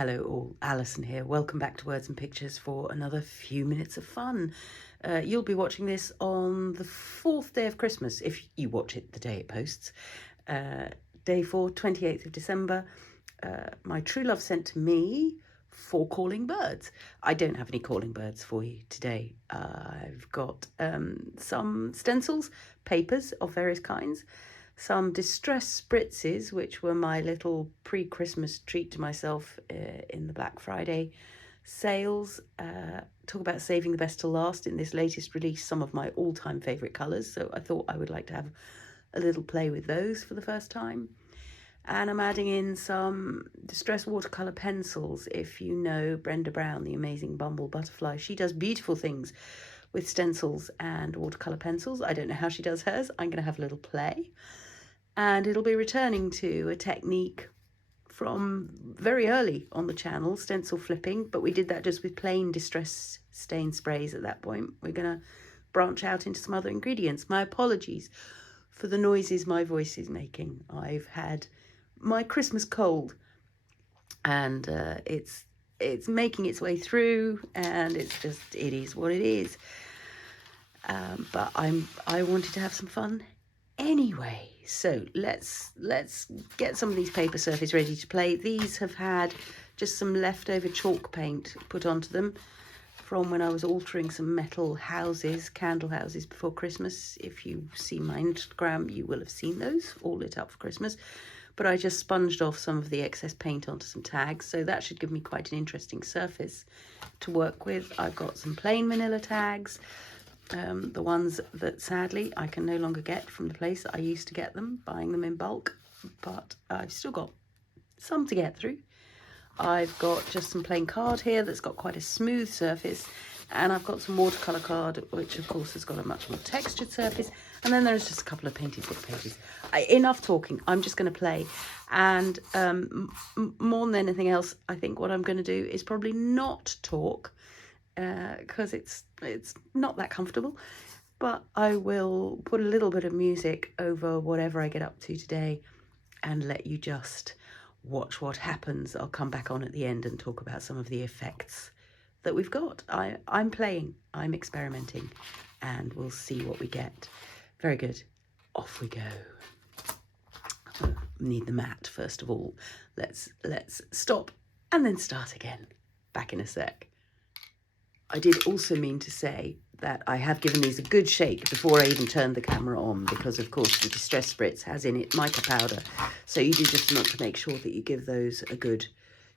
Hello all, Alison here. Welcome back to Words and Pictures for another few minutes of fun. You'll be watching this on the 4th day of Christmas, if you watch it the day it posts. Day 4, 28th of December. My true love sent to me 4 calling birds. I don't have any calling birds for you today. I've got some stencils, papers of various kinds, some Distress Spritzes, which were my little pre-Christmas treat to myself in the Black Friday sales. Talk about saving the best till last. In this latest release, some of my all-time favourite colours, so I thought I would like to have a little play with those for the first time. And I'm adding in some Distress Watercolour Pencils. If you know Brenda Brown, the amazing Bumble Butterfly, she does beautiful things with stencils and watercolour pencils. I don't know how she does hers. I'm going to have a little play. And it'll be returning to a technique from very early on the channel, stencil flipping, but we did that just with plain distress stain sprays at that point. We're going to branch out into some other ingredients. My apologies for the noises my voice is making. I've had my Christmas cold and it's making its way through, and it is what it is. But I wanted to have some fun anyway. So let's get some of these paper surface ready to play. These have had just some leftover chalk paint put onto them from when I was altering some metal houses, candle houses before Christmas. If you see my Instagram, you will have seen those all lit up for Christmas. But I just sponged off some of the excess paint onto some tags, so that should give me quite an interesting surface to work with. I've got some plain Manila tags. The ones that sadly I can no longer get from the place I used to get them, buying them in bulk, but I've still got some to get through. I've got just some plain card here that's got quite a smooth surface, and I've got some watercolour card, which of course has got a much more textured surface, and then there's just a couple of painted book pages. Enough talking, I'm just going to play, and more than anything else, I think what I'm going to do is probably not talk, because it's not that comfortable, but I will put a little bit of music over whatever I get up to today and let you just watch what happens. I'll come back on at the end and talk about some of the effects that we've got. I'm playing, I'm experimenting, and we'll see what we get. Very good, off we go. Need the mat first of all. Let's stop and then start again. Back in a sec. I did also mean to say that I have given these a good shake before I even turned the camera on, because of course the Distress Spritz has in it mica powder, so you do just want to make sure that you give those a good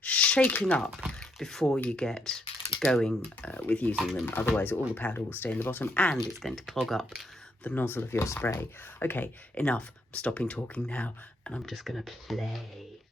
shaking up before you get going with using them. Otherwise all the powder will stay in the bottom and it's going to clog up the nozzle of your spray. Okay, enough. I'm stopping talking now and I'm just going to play.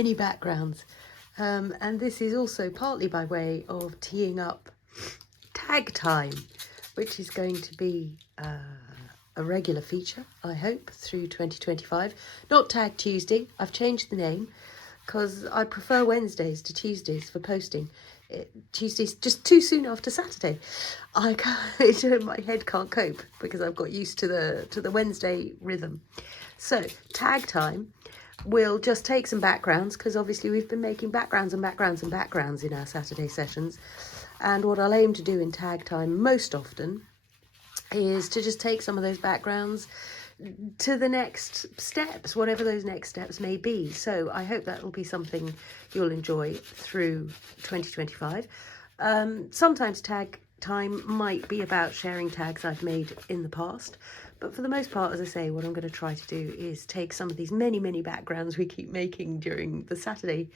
many backgrounds. And this is also partly by way of teeing up tag time, which is going to be a regular feature, I hope, through 2025. Not Tag Tuesday. I've changed the name because I prefer Wednesdays to Tuesdays for posting. Tuesday's just too soon after Saturday. I can't, my head can't cope because I've got used to the Wednesday rhythm. So tag time. We'll just take some backgrounds because obviously we've been making backgrounds and backgrounds and backgrounds in our Saturday sessions. And what I'll aim to do in tag time most often is to just take some of those backgrounds to the next steps, whatever those next steps may be. So I hope that will be something you'll enjoy through 2025. Sometimes tag time might be about sharing tags I've made in the past, but for the most part, as I say, what I'm going to try to do is take some of these many backgrounds we keep making during the Saturday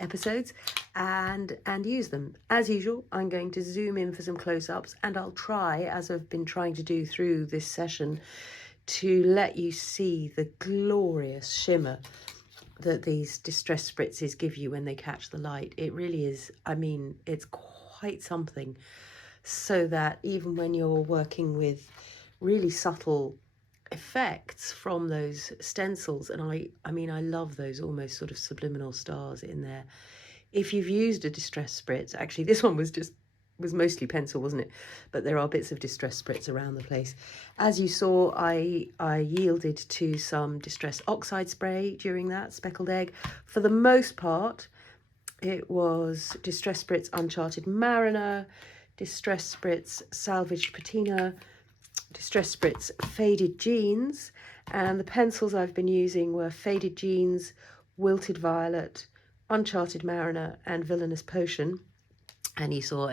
episodes and use them. As usual, I'm going to zoom in for some close-ups, and I'll try, as I've been trying to do through this session, to let you see the glorious shimmer that these Distress Spritzes give you when they catch the light. It really is, I mean, it's quite something, so that even when you're working with really subtle effects from those stencils, and I mean, I love those almost sort of subliminal stars in there. If you've used a Distress Spritz, actually this one was mostly pencil, wasn't it? But there are bits of Distress Spritz around the place. As you saw, I yielded to some Distress Oxide spray during that, Speckled Egg. For the most part, it was Distress Spritz Uncharted Mariner, Distress Spritz Salvaged Patina, Distress Spritz Faded Jeans, and the pencils I've been using were Faded Jeans, Wilted Violet, Uncharted Mariner, and Villainous Potion. And you saw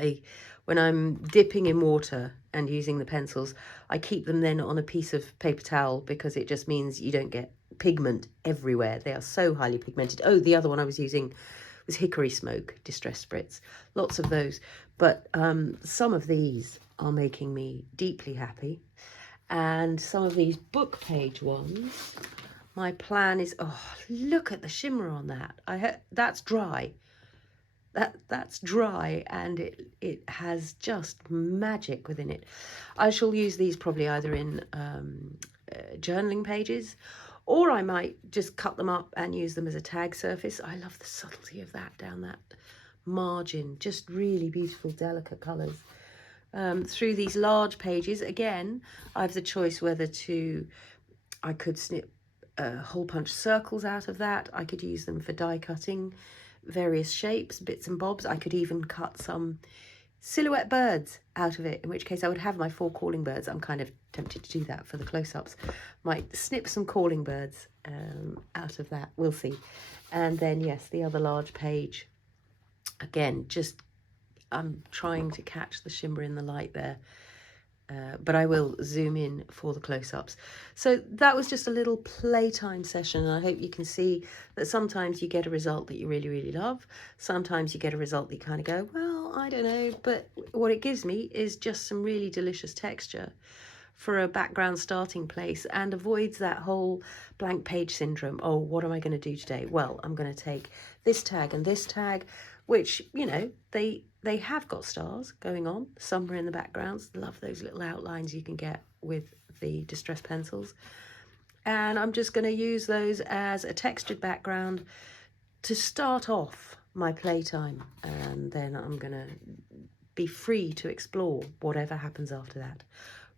when I'm dipping in water and using the pencils, I keep them then on a piece of paper towel because it just means you don't get pigment everywhere. They are so highly pigmented. Oh, the other one I was using was Hickory Smoke Distress Spritz. Lots of those. But some of these are making me deeply happy. And some of these book page ones, my plan is, oh, look at the shimmer on that. That's dry. That's dry, and it has just magic within it. I shall use these probably either in journaling pages, or I might just cut them up and use them as a tag surface. I love the subtlety of that down that margin, just really beautiful, delicate colours. Through these large pages, again, I have the choice whether I could snip hole punch circles out of that. I could use them for die cutting various shapes, bits and bobs. I could even cut some silhouette birds out of it, in which case I would have my 4 calling birds. I'm kind of tempted to do that for the close-ups. Might snip some calling birds out of that, we'll see. And then yes, the other large page, again, just I'm trying to catch the shimmer in the light there, but I will zoom in for the close-ups. So that was just a little playtime session, and I hope you can see that sometimes you get a result that you really love. Sometimes you get a result that you kind of go, well, I don't know, but what it gives me is just some really delicious texture for a background starting place, and avoids that whole blank page syndrome. Oh, what am I going to do today? Well, I'm going to take this tag and this tag, which, you know, they have got stars going on somewhere in the backgrounds. Love those little outlines you can get with the Distress pencils. And I'm just going to use those as a textured background to start off my playtime. And then I'm going to be free to explore whatever happens after that.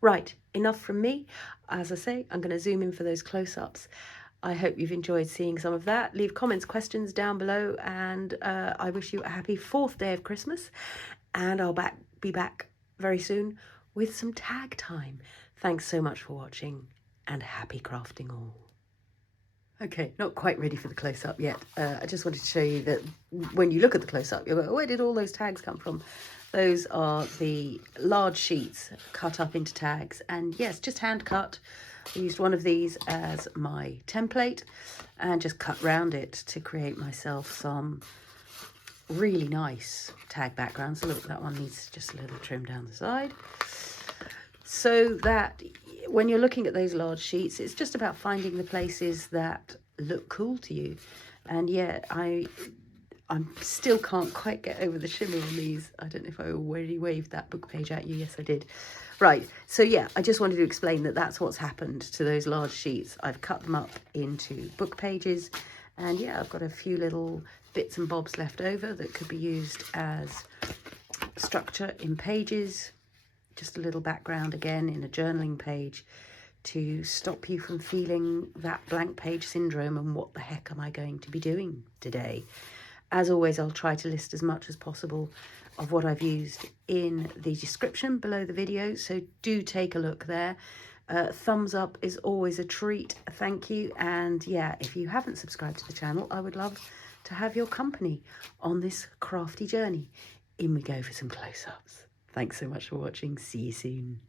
Right, enough from me. As I say, I'm going to zoom in for those close-ups. I hope you've enjoyed seeing some of that. Leave comments, questions down below, and I wish you a happy 4th day of Christmas, and I'll be back very soon with some tag time. Thanks so much for watching, and happy crafting all. Okay, not quite ready for the close-up yet. I just wanted to show you that when you look at the close-up, you'll go, where did all those tags come from? Those are the large sheets cut up into tags, and yes, just hand cut. I used one of these as my template and just cut round it to create myself some really nice tag backgrounds. So look, that one needs just a little trim down the side. So that when you're looking at those large sheets, it's just about finding the places that look cool to you. And yeah, I still can't quite get over the shimmer on these. I don't know if I already waved that book page at you. Yes, I did. Right, so yeah, I just wanted to explain that that's what's happened to those large sheets. I've cut them up into book pages, and yeah, I've got a few little bits and bobs left over that could be used as structure in pages. Just a little background again in a journaling page to stop you from feeling that blank page syndrome and what the heck am I going to be doing today. As always, I'll try to list as much as possible of what I've used in the description below the video, so do take a look there. Thumbs up is always a treat, thank you. And yeah, if you haven't subscribed to the channel, I would love to have your company on this crafty journey. In we go for some close-ups. Thanks so much for watching. See you soon.